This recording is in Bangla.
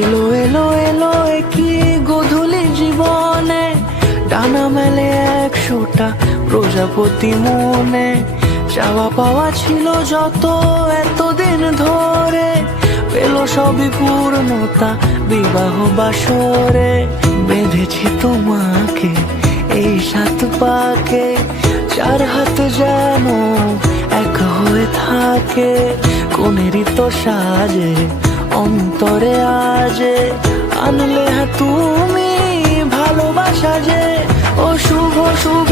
এলো এলো এলো কি গধূলি জীবনে, ডানা মেলে 100টা প্রজাপতি মনে। চাওয়া পাওয়া ছিল যত এতদিন ধরে, পেল সবই পূর্ণতা বিবাহ বাসরে। বেঁধেছি তোমাকে এই 7 পাকে, 4 হাত যেন এক হয়ে থাকে। কোনেরই তো সাজে অন্তরে আজে, আনলে তুমি ভালোবাসা যে। ও শুভ শুভ